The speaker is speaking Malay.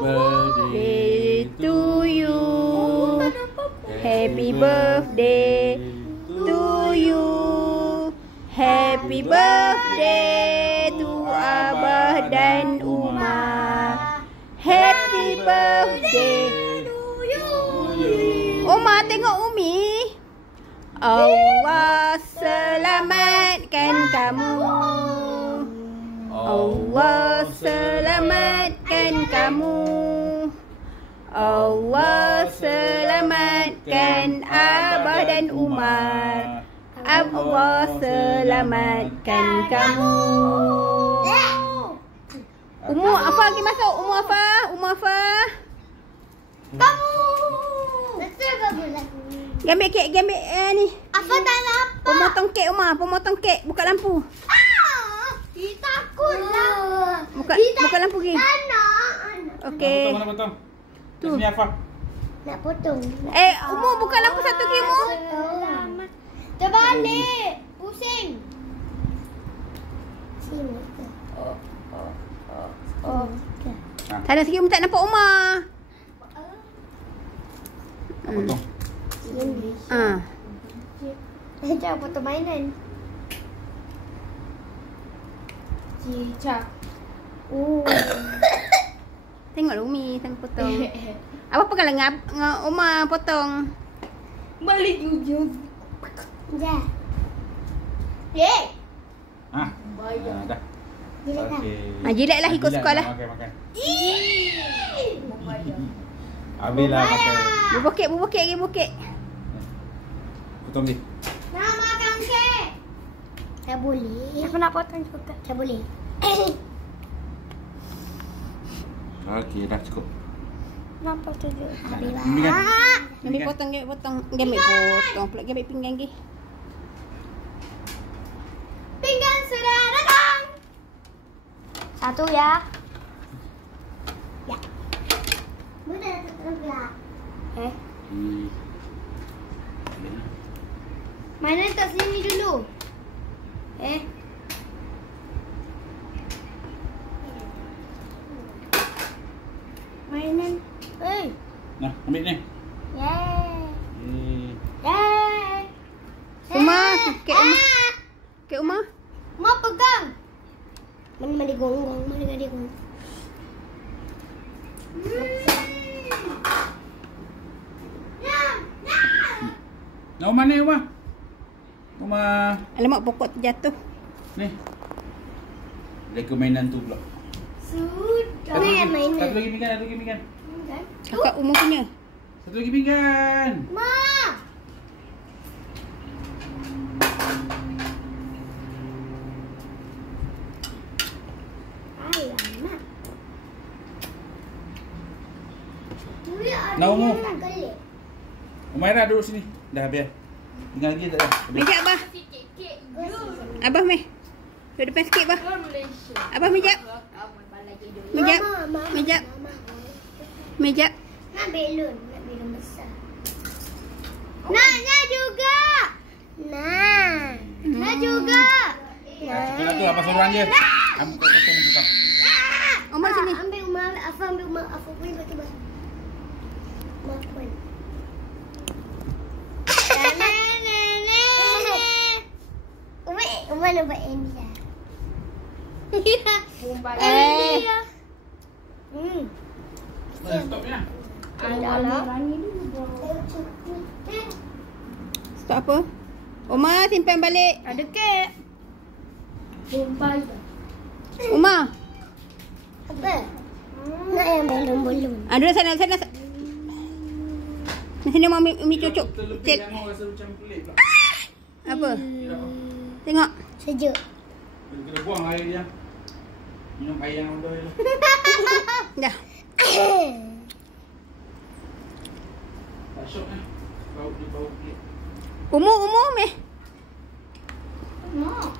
birthday to you. Happy birthday to you. Happy birthday to Abah dan Umar. Happy birthday to you. Umar tengok Umi. Allah selamatkan kamu. Allah selamatkan kamu. Allah selamatkan Abah dan Umar. Allah selamatkan kamu. Umu apa lagi masuk? Umu apa? Umu apa? Kamu. Betul bagus lagu. Gambil kek, gambil ni. Apa tak lapar? Pemotong kek Umar, pemotong kek. Buka lampu. Takutlah. Buka lampu lagi. Okey. Mana potong? Tu. Sini apa? Nak potong. Umu buka lampu satu lagi Umu. Terbalik. Pusing. Sini. Sana sikit Umu tak nampak Umar. Potong. Jangan potong mainan. Cicak. Tengoklah Umi tengok potong. Apa pegang dengan Umar potong. Balik jujur. Dah. Ye. Dah. Jilat. Jilatlah ikut sekolah. Makan. Habislah makan. Bubukit lagi bukit. Potong ni. Nak makan kek. Tak boleh. Aku nak potong juga. Tak boleh. Okey, dah cukup. Nak potong juga. Habislah. Gambil potong. Gambil potong pula gambil pinggan lagi. Pinggan sudah datang. Satu ya. Ya. Mudah terbelah. Mana tak sini dulu? Mainan. Nah, ambil ni. Yeay. Umar, kek Umar. Kek Umar. Mau pegang. Mana gonggong, mana gonggong. Nah, Umar ni, Umar. Umar. Alamak pokok terjatuh. Ni. Lego mainan tu pula. Sudah. Satu lagi pinggan. Kakak Umar punya. Satu lagi pinggan. Ma. Alamak. Nah, Umar. Umairah duduk sini. Dah habis. Tinggal lagi tak dah? Mejap Abah. Abah meh. Duduk depan sikit Abah. Abah mejap. Mejap. Nak belon besar. Nak juga. Nak juga. Kita tu apa suruhan dia? Ambil potong buka. Umar sini. Ambil Umar, ambil Umar, punya batu. Makan. Umar nampak India. Stop ya. Stop apa? Umar simpan balik. Ada kek. Umar. Apa? Nak yang belum. Duduk sana. Sini Umi cucuk. Terlebih jangan rasa macam pelik pula. Apa? Tengok. Sejuk. Kena buang air dia. Minum air yang rendah je. Dah. Tak syok kan? Bau dia bau pelik. Umur meh. Mak.